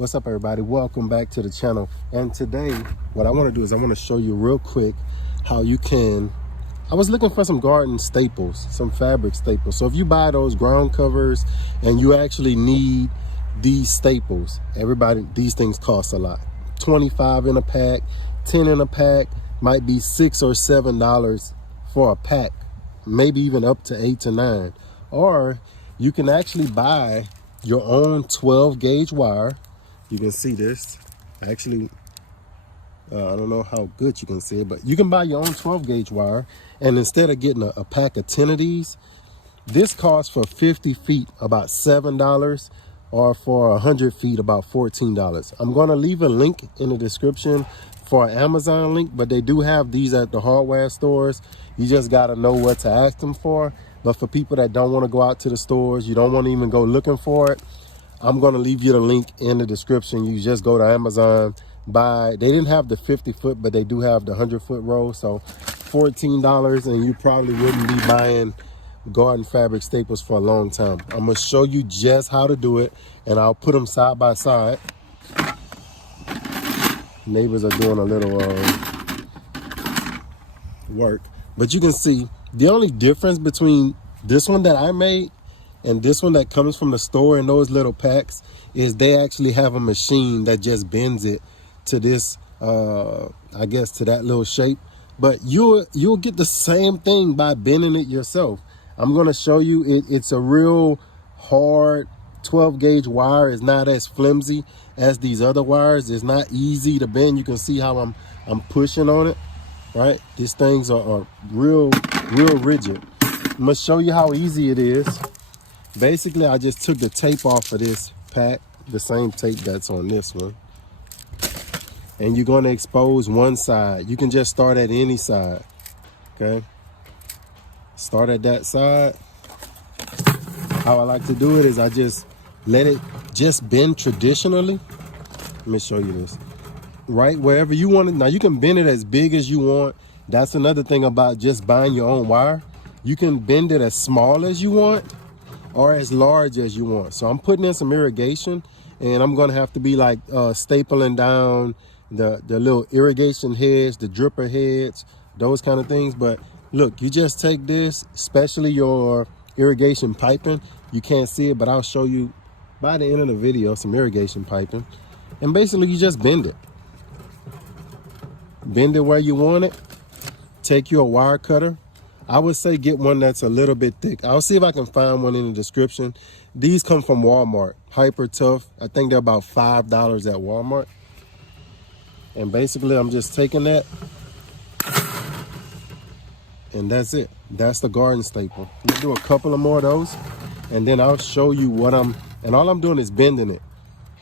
What's up, everybody? Welcome back to the channel. And today what I want to do is I want to show you real quick how you can, I was looking for some garden staples, some fabric staples. So if you buy those ground covers and you actually need these staples, everybody, these things cost a lot. 25 in a pack, 10 in a pack, might be $6 or $7 for a pack, maybe even up to 8 to 9. Or you can actually buy your own 12 gauge wire. You can see this. Actually, I don't know how good you can see it, but you can buy your own 12 gauge wire. And instead of getting a pack of 10 of these, this costs for 50 feet about $7, or for 100 feet about $14. I'm going to leave a link in the description for an Amazon link, but they do have these at the hardware stores. You just got to know what to ask them for. But for people that don't want to go out to the stores, you don't want to even go looking for it, I'm going to leave you the link in the description. You just go to Amazon, buy. They didn't have the 50 foot, but they do have the 100 foot roll. So $14, and you probably wouldn't be buying garden fabric staples for a long time. I'm going to show you just how to do it, and I'll put them side by side. Neighbors are doing a little work, but you can see the only difference between this one that I made and this one that comes from the store in those little packs is they actually have a machine that just bends it to this, I guess, to that little shape. But you'll get the same thing by bending it yourself. I'm going to show you it's a real hard 12 gauge wire. Is not as flimsy as these other wires. It's not easy to bend. You can see how I'm pushing on it, right? These things are real rigid. I'm gonna show you how easy it is. Basically, I just took the tape off of this pack, the same tape that's on this one, and you're going to expose one side. You can just start at any side. Okay, start at that side. How I like to do it is I just let it just bend traditionally. Let me show you this. Right wherever you want it. Now you can bend it as big as you want. That's another thing about just buying your own wire. You can bend it as small as you want or as large as you want. So I'm putting in some irrigation, and I'm gonna have to be like stapling down the little irrigation heads, the dripper heads, those kind of things. But look, you just take this, especially your irrigation piping. You can't see it, but I'll show you by the end of the video some irrigation piping. And basically you just bend it. Bend it where you want it. Take your wire cutter. I would say get one that's a little bit thick. I'll see if I can find one in the description. These come from Walmart, Hyper Tough. I think they're about $5 at Walmart. And basically I'm just taking that, and that's it. That's the garden staple. I'm gonna do a couple of more of those, and then I'll show you what and all I'm doing is bending it.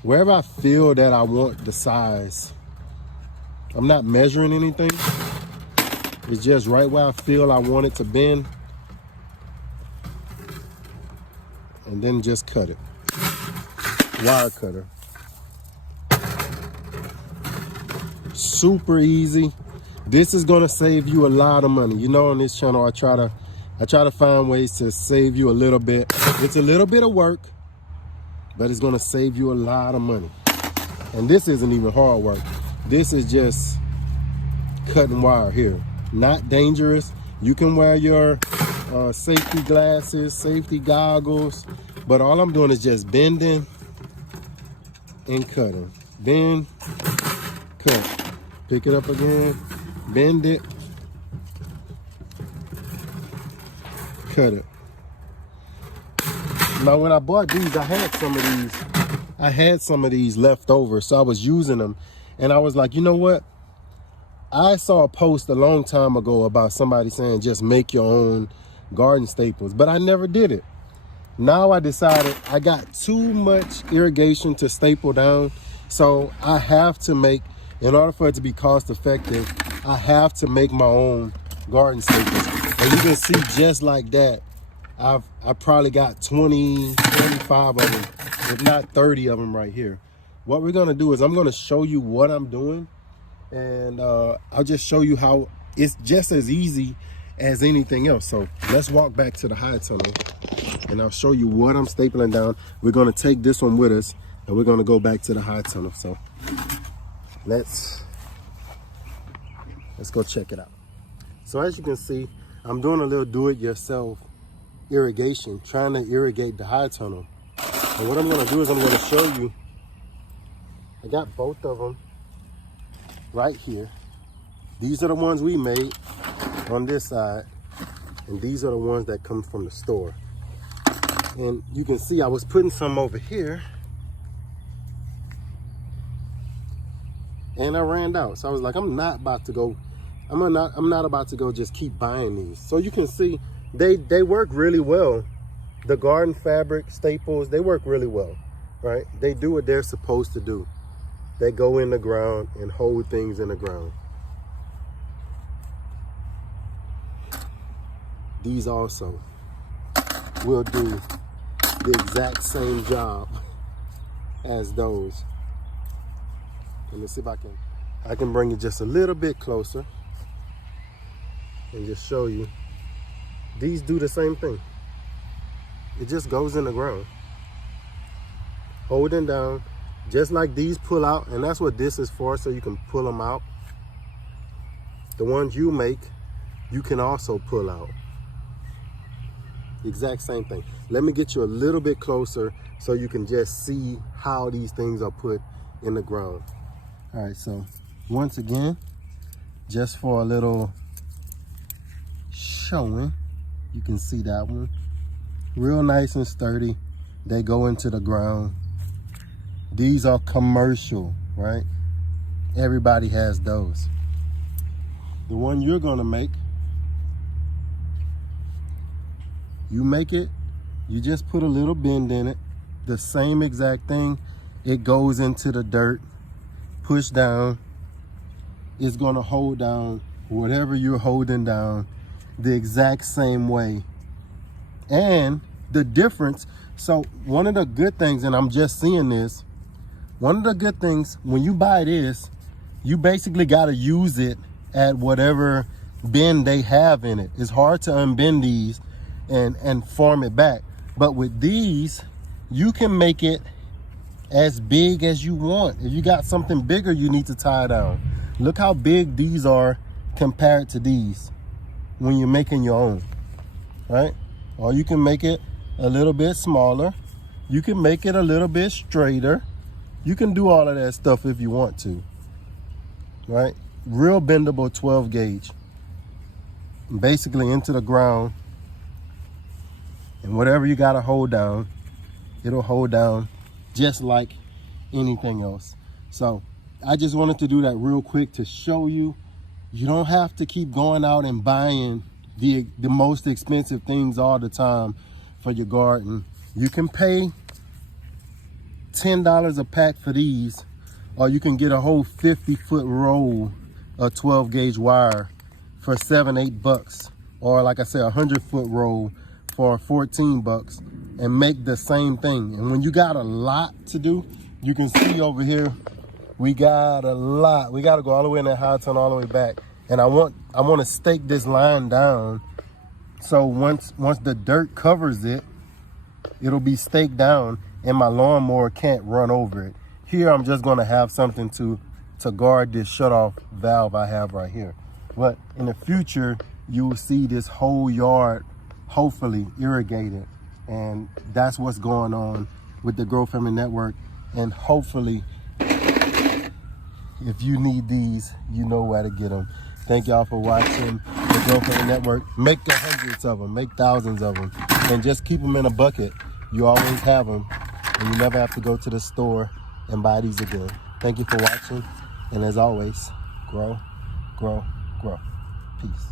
Wherever I feel that I want the size, I'm not measuring anything. It's just right where I feel I want it to bend. And then just cut it. Wire cutter. Super easy. This is gonna save you a lot of money. You know, on this channel, I try to find ways to save you a little bit. It's a little bit of work, but it's gonna save you a lot of money. And this isn't even hard work. This is just cutting wire here. Not dangerous. You can wear your safety glasses, safety goggles, but all I'm doing is just bending and cutting. Bend, cut. Pick it up again, bend it, cut it. Now when I bought these, I had some of these left over, so I was using them, and I was like, you know what? I saw a post a long time ago about somebody saying just make your own garden staples, but I never did it. Now I decided I got too much irrigation to staple down, so I have to make, in order for it to be cost effective, I have to make my own garden staples. And you can see just like that, I probably got 20, 25 of them, if not 30 of them right here. What we're gonna do is I'm gonna show you what I'm doing, and I'll just show you how it's just as easy as anything else. So let's walk back to the high tunnel, and I'll show you what I'm stapling down. We're gonna take this one with us. and we're gonna go back to the high tunnel. So let's go check it out. So as you can see, I'm doing a little do-it-yourself irrigation, trying to irrigate the high tunnel. And what I'm gonna do is I'm gonna show you, I got both of them right here. These are the ones we made on this side, and these are the ones that come from the store. And you can see I was putting some over here, and I ran out. So I was like, I'm not about to go just keep buying these. So you can see they work really well. The garden fabric staples, they work really well, right? They do what they're supposed to do. They go in the ground and hold things in the ground. These also will do the exact same job as those. Let me see if I can bring it just a little bit closer and just show you. These do the same thing. It just goes in the ground, holding down, just like these pull out, and that's what this is for, so you can pull them out. The ones you make, you can also pull out. Exact same thing. Let me get you a little bit closer so you can just see how these things are put in the ground. All right, so once again, just for a little showing, you can see that one. Real nice and sturdy. They go into the ground. These are commercial, right? Everybody has those. The one you're gonna make, you make it, you just put a little bend in it, the same exact thing. It goes into the dirt, push down. It's gonna hold down whatever you're holding down the exact same way. And the difference, so one of the good things, and I'm just seeing this, one of the good things when you buy this, you basically gotta use it at whatever bend they have in it. It's hard to unbend these and form it back. But with these, you can make it as big as you want. If you got something bigger you need to tie down. Look how big these are compared to these when you're making your own, right? Or you can make it a little bit smaller. You can make it a little bit straighter. You can do all of that stuff if you want to, right? Real bendable 12 gauge. Basically into the ground. And whatever you gotta hold down, it'll hold down just like anything else. So I just wanted to do that real quick to show you, you don't have to keep going out and buying the most expensive things all the time for your garden. You can pay $10 a pack for these, or you can get a whole 50-foot roll of 12 gauge wire for $7, $8, or like I said, a 100-foot roll for 14 bucks, and make the same thing. And when you got a lot to do, you can see over here, we got a lot. We got to go all the way in that high tunnel, all the way back. And I want to stake this line down, so once the dirt covers it, it'll be staked down and my lawnmower can't run over it. Here I'm just going to have something to guard this shutoff valve I have right here. But in the future, you will see this whole yard hopefully irrigated, and that's what's going on with the Grow Family Network. And hopefully, if you need these, you know where to get them. Thank y'all for watching the Grow Family Network. Make hundreds of them, make thousands of them, and just keep them in a bucket. You always have them, and you never have to go to the store and buy these again. Thank you for watching, and as always, grow, grow, grow. Peace.